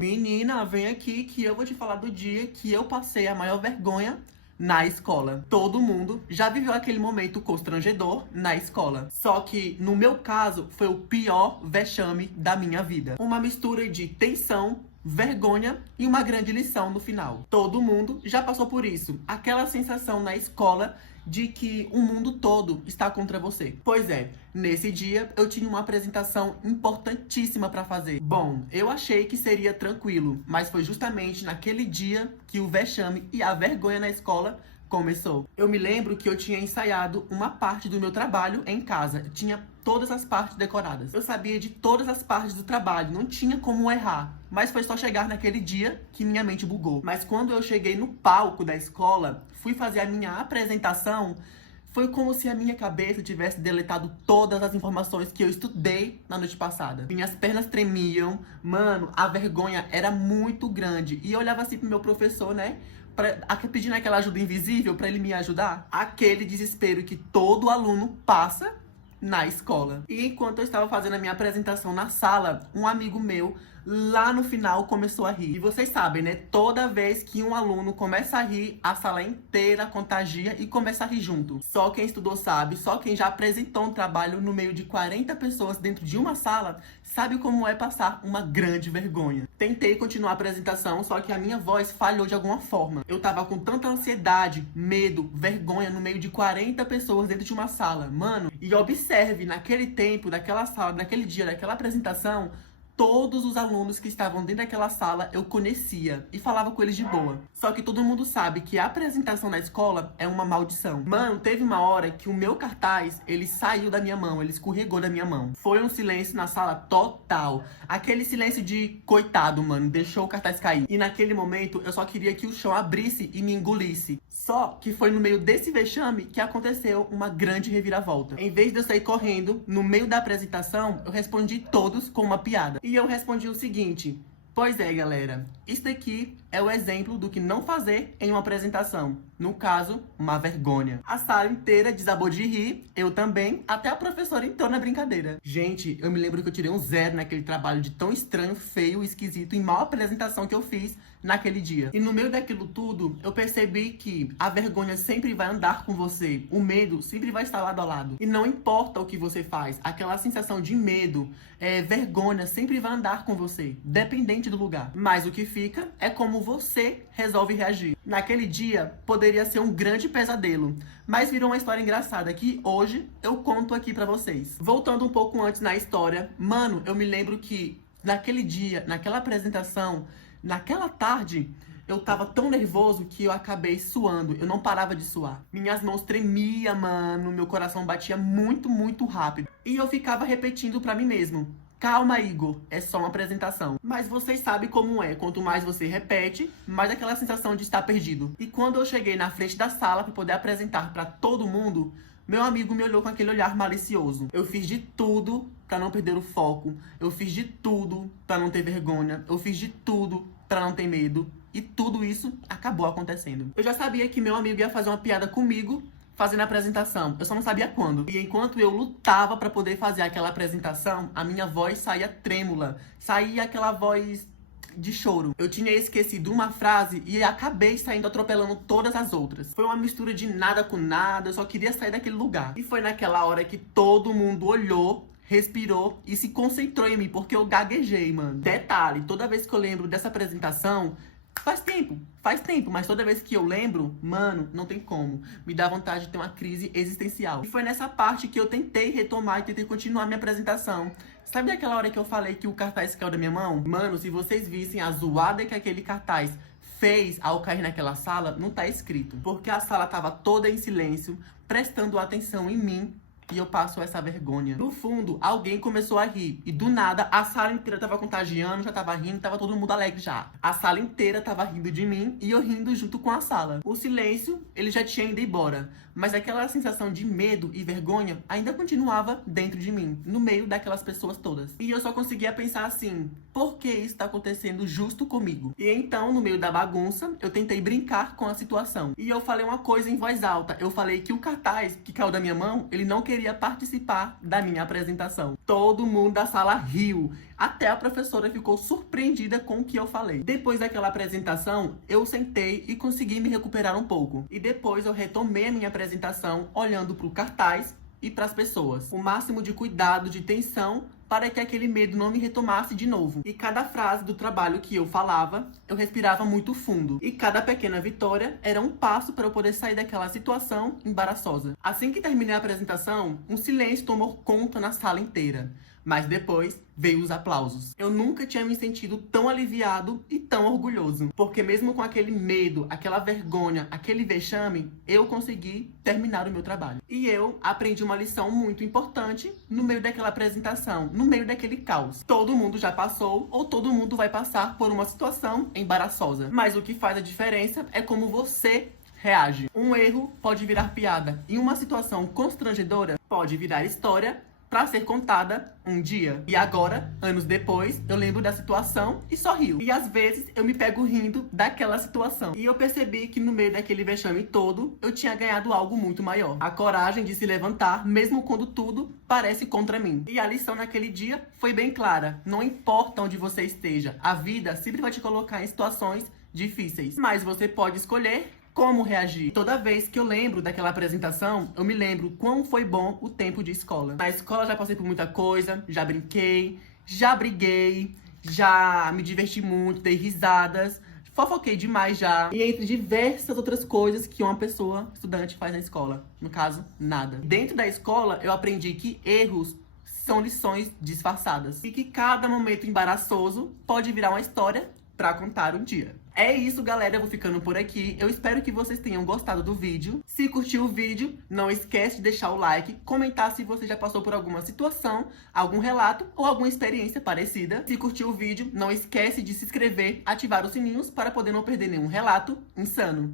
Menina, vem aqui que eu vou te falar do dia que eu passei a maior vergonha na escola. Todo mundo já viveu aquele momento constrangedor na escola. Só que, no meu caso, foi o pior vexame da minha vida. Uma mistura de tensão, vergonha e uma grande lição no final. Todo mundo já passou por isso. Aquela sensação na escola de que o mundo todo está contra você. Pois é, nesse dia eu tinha uma apresentação importantíssima para fazer. Bom, eu achei que seria tranquilo, mas foi justamente naquele dia que o vexame e a vergonha na escola começou. Eu me lembro que eu tinha ensaiado uma parte do meu trabalho em casa. Eu tinha todas as partes decoradas. Eu sabia de todas as partes do trabalho, não tinha como errar. Mas foi só chegar naquele dia que minha mente bugou. Mas quando eu cheguei no palco da escola, fui fazer a minha apresentação, foi como se a minha cabeça tivesse deletado todas as informações que eu estudei na noite passada. Minhas pernas tremiam, mano, a vergonha era muito grande. E eu olhava assim pro meu professor, né? Pedindo aquela ajuda invisível pra ele me ajudar. Aquele desespero que todo aluno passa na escola. E enquanto eu estava fazendo a minha apresentação na sala, um amigo meu, lá no final, começou a rir. E vocês sabem, né? Toda vez que um aluno começa a rir, a sala inteira contagia e começa a rir junto. Só quem estudou sabe, só quem já apresentou um trabalho no meio de 40 pessoas dentro de uma sala, sabe como é passar uma grande vergonha. Tentei continuar a apresentação, só que a minha voz falhou de alguma forma. Eu tava com tanta ansiedade, medo, vergonha no meio de 40 pessoas dentro de uma sala. Mano, e observe, naquele tempo, naquela sala, naquele dia, naquela apresentação, todos os alunos que estavam dentro daquela sala eu conhecia e falava com eles de boa. Só que todo mundo sabe que a apresentação na escola é uma maldição. Mano, teve uma hora que o meu cartaz, ele saiu da minha mão, ele escorregou da minha mão. Foi um silêncio na sala total. Aquele silêncio de coitado, mano, deixou o cartaz cair. E naquele momento eu só queria que o chão abrisse e me engolisse. Só que foi no meio desse vexame que aconteceu uma grande reviravolta. Em vez de eu sair correndo, no meio da apresentação, eu respondi todos com uma piada. E eu respondi o seguinte: pois é, galera, isso daqui é o exemplo do que não fazer em uma apresentação. No caso, uma vergonha. A sala inteira desabou de rir, eu também, até a professora entrou na brincadeira. Gente, eu me lembro que eu tirei um 0 naquele trabalho de tão estranho, feio, esquisito e mal apresentação que eu fiz naquele dia. E no meio daquilo tudo, eu percebi que a vergonha sempre vai andar com você. O medo sempre vai estar lado a lado. E não importa o que você faz, aquela sensação de medo, vergonha, sempre vai andar com você, dependente do lugar. Mas o que fica é como você resolve reagir. Naquele dia, poderia ser um grande pesadelo, mas virou uma história engraçada que hoje eu conto aqui pra vocês. Voltando um pouco antes na história, mano, eu me lembro que naquele dia, naquela apresentação, naquela tarde, eu tava tão nervoso que eu acabei suando. Eu não parava de suar. Minhas mãos tremiam, mano. Meu coração batia muito, muito rápido. E eu ficava repetindo pra mim mesmo: calma, Igor, é só uma apresentação. Mas vocês sabem como é. Quanto mais você repete, mais aquela sensação de estar perdido. E quando eu cheguei na frente da sala pra poder apresentar pra todo mundo, meu amigo me olhou com aquele olhar malicioso. Eu fiz de tudo pra não perder o foco. Eu fiz de tudo pra não ter vergonha. Eu fiz de tudo pra não ter medo. E tudo isso acabou acontecendo. Eu já sabia que meu amigo ia fazer uma piada comigo fazendo a apresentação. Eu só não sabia quando. E enquanto eu lutava pra poder fazer aquela apresentação, a minha voz saía trêmula. Saía aquela voz de choro. Eu tinha esquecido uma frase e acabei saindo atropelando todas as outras. Foi uma mistura de nada com nada, eu só queria sair daquele lugar. E foi naquela hora que todo mundo olhou, respirou e se concentrou em mim, porque eu gaguejei, mano. Detalhe, toda vez que eu lembro dessa apresentação, faz tempo, mas toda vez que eu lembro, mano, não tem como. Me dá vontade de ter uma crise existencial. E foi nessa parte que eu tentei retomar e tentei continuar minha apresentação. Sabe aquela hora que eu falei que o cartaz caiu da minha mão? Mano, se vocês vissem a zoada que aquele cartaz fez ao cair naquela sala, não tá escrito. Porque a sala tava toda em silêncio, prestando atenção em mim. E eu passo essa vergonha. No fundo, alguém começou a rir. E do nada, a sala inteira tava contagiando, já tava rindo, tava todo mundo alegre já. A sala inteira tava rindo de mim e eu rindo junto com a sala. O silêncio, ele já tinha ido embora. Mas aquela sensação de medo e vergonha ainda continuava dentro de mim, no meio daquelas pessoas todas. E eu só conseguia pensar assim: por que isso tá acontecendo justo comigo? E então, no meio da bagunça, eu tentei brincar com a situação. E eu falei uma coisa em voz alta. Eu falei que o cartaz que caiu da minha mão, ele não queria poderia participar da minha apresentação. Todo mundo da sala riu. Até a professora ficou surpreendida com o que eu falei. Depois daquela apresentação, eu sentei e consegui me recuperar um pouco. E depois eu retomei a minha apresentação olhando para o cartaz e para as pessoas. O máximo de cuidado, de tensão, para que aquele medo não me retomasse de novo. E cada frase do trabalho que eu falava, eu respirava muito fundo. E cada pequena vitória era um passo para eu poder sair daquela situação embaraçosa. Assim que terminei a apresentação, um silêncio tomou conta na sala inteira. Mas depois veio os aplausos. Eu nunca tinha me sentido tão aliviado e tão orgulhoso. Porque mesmo com aquele medo, aquela vergonha, aquele vexame, eu consegui terminar o meu trabalho. E eu aprendi uma lição muito importante no meio daquela apresentação, no meio daquele caos. Todo mundo já passou ou todo mundo vai passar por uma situação embaraçosa. Mas o que faz a diferença é como você reage. Um erro pode virar piada e uma situação constrangedora pode virar história para ser contada um dia. E agora, anos depois, eu lembro da situação e só rio. E às vezes eu me pego rindo daquela situação. E eu percebi que no meio daquele vexame todo, eu tinha ganhado algo muito maior. A coragem de se levantar, mesmo quando tudo parece contra mim. E a lição naquele dia foi bem clara. Não importa onde você esteja, a vida sempre vai te colocar em situações difíceis. Mas você pode escolher como reagir. Toda vez que eu lembro daquela apresentação, eu me lembro quão foi bom o tempo de escola. Na escola já passei por muita coisa, já brinquei, já briguei, já me diverti muito, dei risadas, fofoquei demais já. E entre diversas outras coisas que uma pessoa, estudante, faz na escola. No caso, nada. Dentro da escola, eu aprendi que erros são lições disfarçadas. E que cada momento embaraçoso pode virar uma história pra contar um dia. É isso, galera, eu vou ficando por aqui. Eu espero que vocês tenham gostado do vídeo. Se curtiu o vídeo, não esquece de deixar o like, comentar se você já passou por alguma situação, algum relato ou alguma experiência parecida. Se curtiu o vídeo, não esquece de se inscrever, ativar os sininhos para poder não perder nenhum relato insano.